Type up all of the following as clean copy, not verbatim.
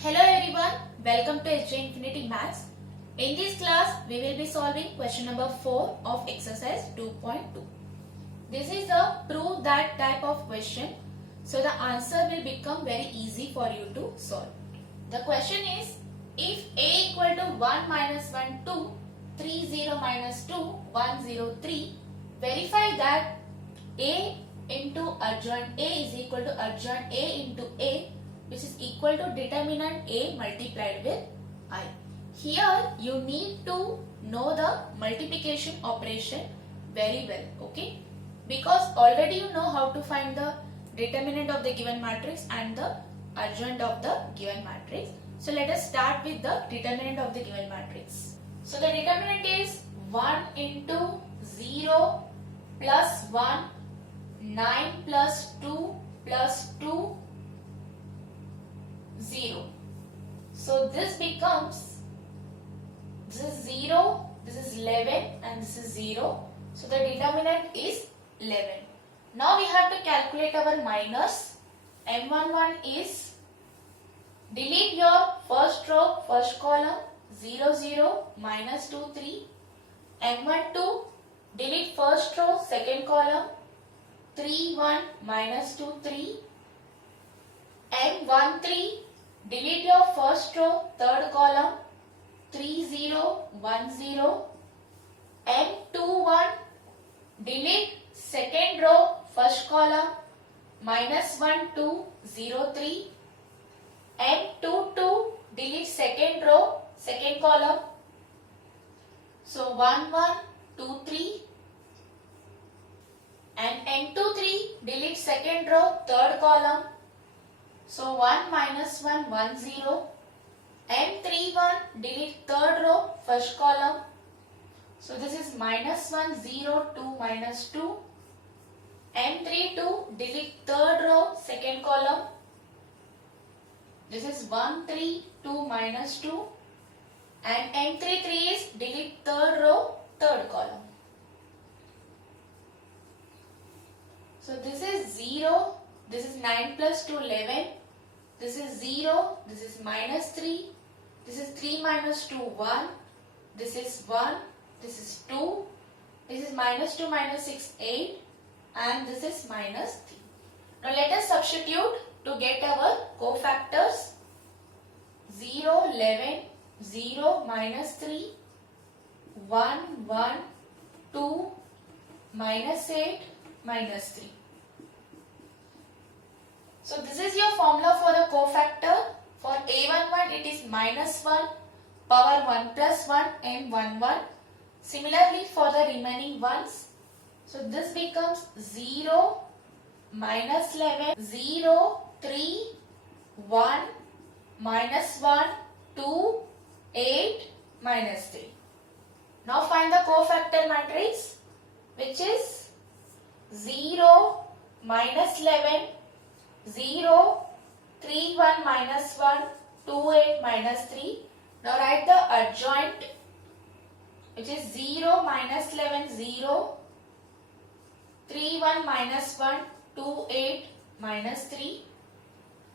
Hello everyone, welcome to SJ Infinity Maths. In this class, we will be solving question number 4 of exercise 2.2. This is a prove that type of question, so the answer will become very easy for you to solve. The question is, if a equal to 1 minus 1 2, 3 0 minus 2, 1 0 3, verify that a into adjoint a is equal to adjoint a into a, which is equal to determinant a multiplied with I. Here you need to know the multiplication operation very well, okay? Because already you know how to find the determinant of the given matrix and the adjoint of the given matrix. So let us start with the determinant of the given matrix. So the determinant is 1 into 0 plus 1, 9 plus 2 plus 2, 0. So this becomes, this is 0, this is 11 and this is 0. So the determinant is 11. Now we have to calculate our minus. M11 is, delete your first row, first column, 0 0 minus 2 3. M12, delete first row, second column, 3 1 minus 2 3. M13, delete your first row, third column, 3 0 1 0. M21, delete second row, first column, minus 1 2 0 3. M22, delete second row, second column. So 1 1 2 3. And M23, delete second row, third column. So 1 minus 1 1 0. M31, delete third row, first column. So this is minus 1 0 2 minus 2. M32, delete third row, second column. This is 1 3 2 minus 2. And M33 is delete third row, third column. So this is 0, this is 9 plus 2 11, this is 0, this is minus 3, this is 3 minus 2 1, this is 1, this is 2, this is minus 2 minus 6 8 and this is minus 3. Now let us substitute to get our cofactors. 0 11, 0 minus 3, 1 1, 2, minus 8, minus 3. So this is your formula for the cofactor. For A11 it is minus 1 power 1 plus 1 M11. Similarly for the remaining ones. So this becomes 0 minus 11 0 3 1 minus 1 2 8 minus 3. Now find the cofactor matrix, which is 0 minus 11 0 3 1 minus 1 2 8 minus 3. Now write the adjoint, which is 0 minus 11 0 3 1 minus 1 2 8 minus 3.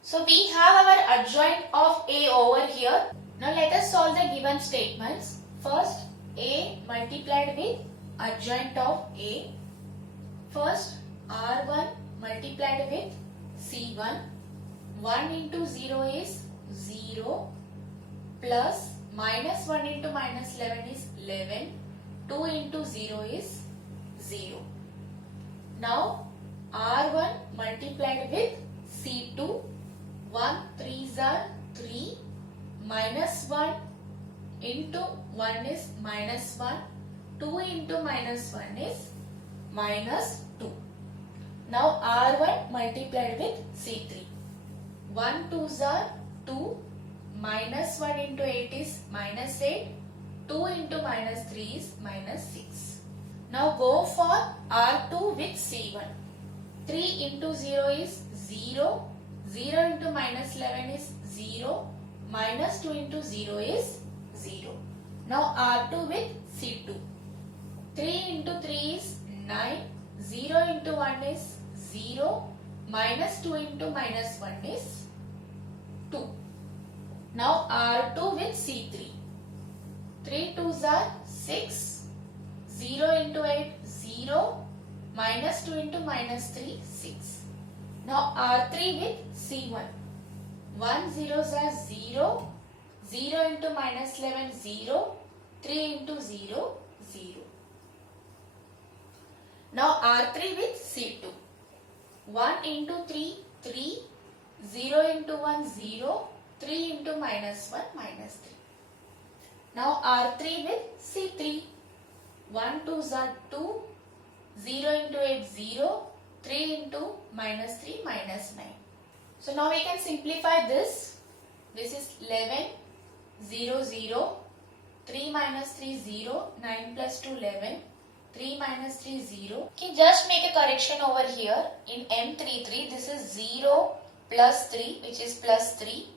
So we have our adjoint of A over here. Now let us solve the given statements. First, A multiplied with adjoint of A. First, R1 multiplied with C1. 1 into 0 is 0 plus minus 1 into minus 11 is 11. 2 into 0 is 0. Now R1 multiplied with C2. 1 3s are 3. Minus 1 into 1 is minus 1. 2 into minus 1 is minus 2. Now R1 multiplied with C3. 1 2s are 2. Minus 1 into 8 is minus 8. 2 into minus 3 is minus 6. Now go for R2 with C1. 3 into 0 is 0. 0 into minus 11 is 0. Minus 2 into 0 is 0. Now R2 with C2. 3 into 3 is 9. 0 into 1 is 0. Minus 2 into minus 1 is 2. Now R2 with C3. 3 2s are 6. 0 into 8, 0. Minus 2 into minus 3, 6. Now R3 with C1. 1 zeros are 0. 0 into minus 11, 0. 3 into 0, 0. Now R3 with C2. 1 into 3, 3. 0 into 1, 0. 3 into minus 1, minus 3. Now R3 with C3. 1 2s are 2. 0 into 8, 0. 3 into minus 3, minus 9. So now we can simplify this. This is 11, 0, 0. 3 minus 3, 0. 9 plus 2, 11. 3 minus 3, 0. Okay, just make a correction over here. In M33, this is 0 plus 3, which is plus 3.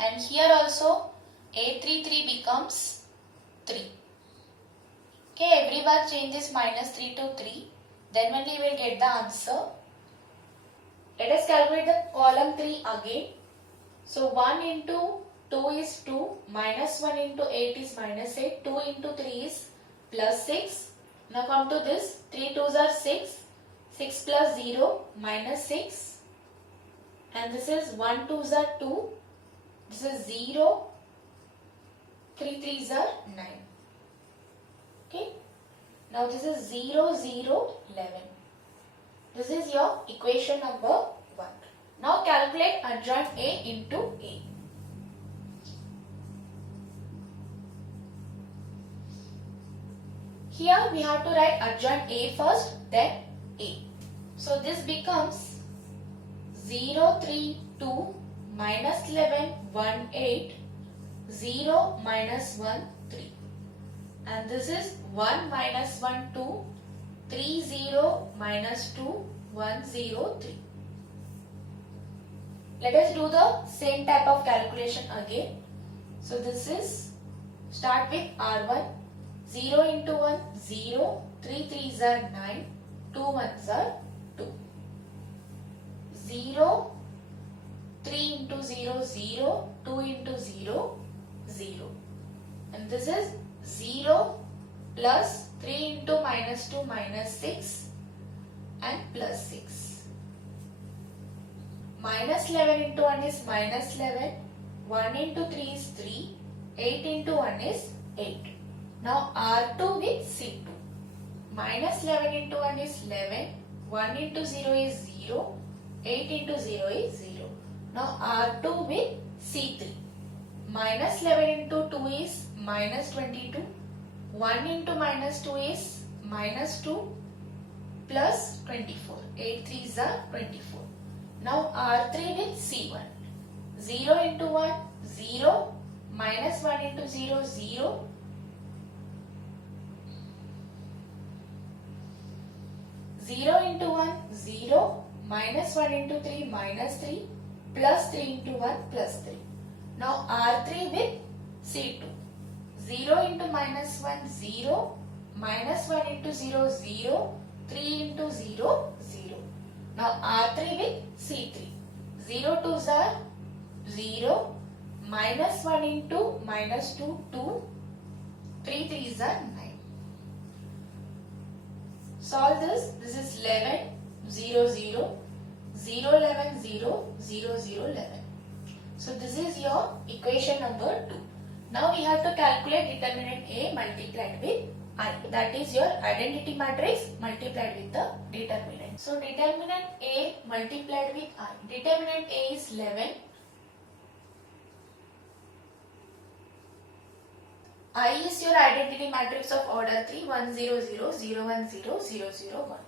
And here also, A33 becomes 3. Okay, everyone change this minus 3 to 3. Then only we will get the answer. Let us calculate the column 3 again. So 1 into 2 is 2. Minus 1 into 8 is minus 8. 2 into 3 is plus 6. Now come to this. 3 2s are 6. 6 plus 0 minus 6. And this is 1 2s are 2. This is 0. 3 3s are 9. Okay. Now this is 0 0 11. This is your equation number 1. Now calculate adjoint A into A. Here we have to write adjoint A first, then A. So this becomes 0 3 2 minus 11 1 8 0 minus 1 3. And this is 1 minus 1 2 3 0 minus 2 1 0 3. Let us do the same type of calculation again. So this is, start with R1. 0 into 1, 0. 3 3s are 9. 2 1s are 2. 0. 3 into 0, 0. 2 into 0, 0. And this is 0 plus 3 into minus 2, minus 6 and plus 6. Minus 11 into 1 is minus 11. 1 into 3 is 3. 8 into 1 is 8. Now R2 with C2. Minus 11 into 1 is 11. 1 into 0 is 0. 8 into 0 is 0. Now R2 with C3. Minus 11 into 2 is minus 22. 1 into minus 2 is minus 2 plus 24. 8 3s are 24. Now R3 with C1. 0 into 1, 0. Minus 1 into 0, 0. 0 into 1, 0. Minus 1 into 3, minus 3. Plus 3 into 1, plus 3. Now R3 with C2. 0 into minus 1, 0. Minus 1 into 0, 0. 3 into 0, 0. Now R3 with C3. 0 2s are 0. Minus 1 into minus 2, 2. 3 3s are 9. Solve this. This is 11, 0, 0. 0 11, 0, 0 0 11. So this is your equation number 2. Now we have to calculate determinant A multiplied with I. That is your identity matrix multiplied with the determinant. So determinant A multiplied with I. Determinant A is 11. I is your identity matrix of order 3, 1 0 0 0 1 0 0 0 1.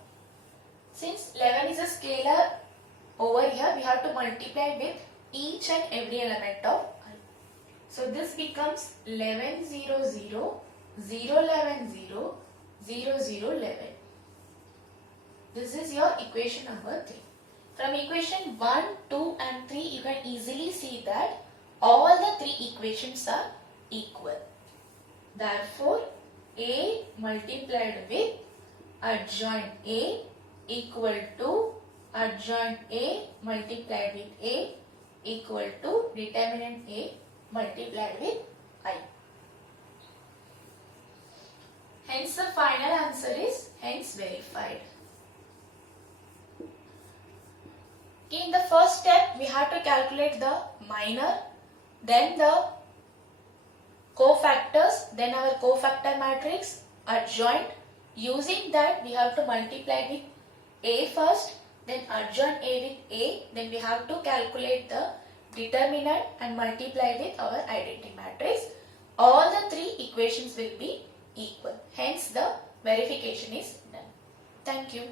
Since 11 is a scalar, over here we have to multiply with each and every element of I. So this becomes 11 0 0 0 11 0 0 0 11. This is your equation number 3. From equation 1, 2 and 3 you can easily see that all the 3 equations are equal. Therefore, A multiplied with adjoint A equal to adjoint A multiplied with A equal to determinant A multiplied with I. Hence the final answer is hence verified. In the first step, we have to calculate the minor, then the cofactors, then our cofactor matrix, adjoint. Using that, we have to multiply with A first, then adjoin A with A, then we have to calculate the determinant and multiply with our identity matrix. All the three equations will be equal. Hence, the verification is done. Thank you.